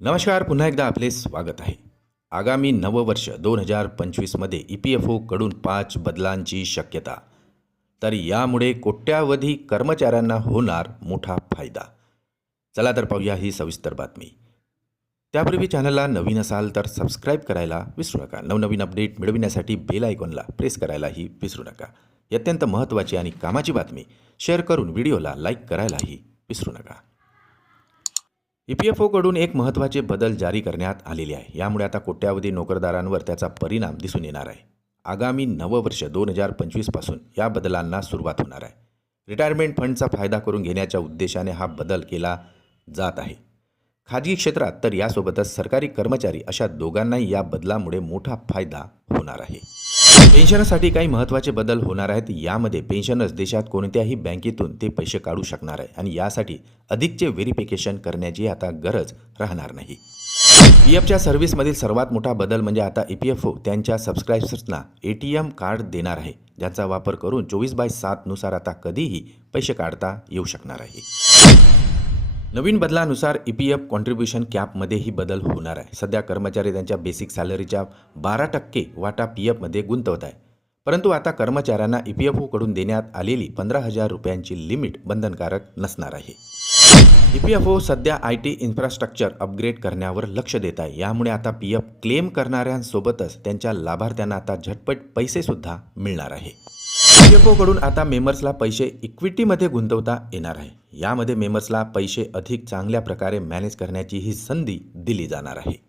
नमस्कार पुन्हा एकदा आपले स्वागत आहे. आगामी नववर्ष दोन हजार पंचवीसमध्ये ई पी एफ ओकडून पाच बदलांची शक्यता. तर यामुळे कोट्यावधी कर्मचाऱ्यांना होणार मोठा फायदा. चला तर पाहूया ही सविस्तर बातमी. त्यापूर्वी चॅनलला नवीन असाल तर सबस्क्राईब करायला विसरू नका. नवनवीन अपडेट मिळविण्यासाठी बेल आयकॉनला प्रेस करायलाही विसरू नका. अत्यंत महत्त्वाची आणि कामाची बातमी. शेअर करून व्हिडिओला लाईक करायलाही विसरू नका. ई पी एफ ओकडून एक महत्त्वाचे बदल जारी करण्यात आलेले आहे. यामुळे आता कोट्यावधी नोकरदारांवर त्याचा परिणाम दिसून येणार आहे. आगामी नववर्ष दोन हजार पंचवीसपासून या बदलांना सुरुवात होणार आहे. रिटायरमेंट फंडचा फायदा करून घेण्याच्या उद्देशाने हा बदल केला जात आहे. खाजगी क्षेत्रात तर यासोबतच सरकारी कर्मचारी अशा दोघांनाही या बदलामुळे मोठा फायदा होणार आहे. पेन्शनसाठी काही महत्त्वाचे बदल होणार आहेत. यामध्ये पेन्शनर्स देशात कोणत्याही बँकेतून ते पैसे काढू शकणार आहे आणि यासाठी अधिकचे व्हेरिफिकेशन करण्याची आता गरज राहणार नाही. पी एफच्या सर्व्हिसमधील सर्वात मोठा बदल म्हणजे आता ई पी एफ ओ त्यांच्या सबस्क्रायबर्सना ए टी एम कार्ड देणार आहे. ज्याचा वापर करून चोवीस बाय सातनुसार आता कधीही पैसे काढता येऊ शकणार आहे. नवीन बदलानुसार ई पी एफ कॉन्ट्रीब्युशन कॅपमध्येही बदल होणार आहे. सध्या कर्मचारी त्यांच्या बेसिक सॅलरीच्या बारा टक्के वाटा पी एफमध्ये गुंतवत आहे. परंतु आता कर्मचाऱ्यांना ई पी एफ ओकडून देण्यात आलेली पंधरा हजार रुपयांची लिमिट बंधनकारक नसणार आहे. ई पी एफ ओ सध्या आय टी इन्फ्रास्ट्रक्चर अपग्रेड करण्यावर लक्ष देत आहे. यामुळे आता पी एफ क्लेम करणाऱ्यांसोबतच त्यांच्या लाभार्थ्यांना आता झटपट पैसेसुद्धा मिळणार आहे. पी एफ ओकडून आता मेंबर्सला पैसे इक्विटीमध्ये गुंतवता येणार आहे. यामध्ये मेंबर्सला पैसे अधिक चांगल्या प्रकारे मॅनेज करण्याची ही संधी दिली जाणार आहे.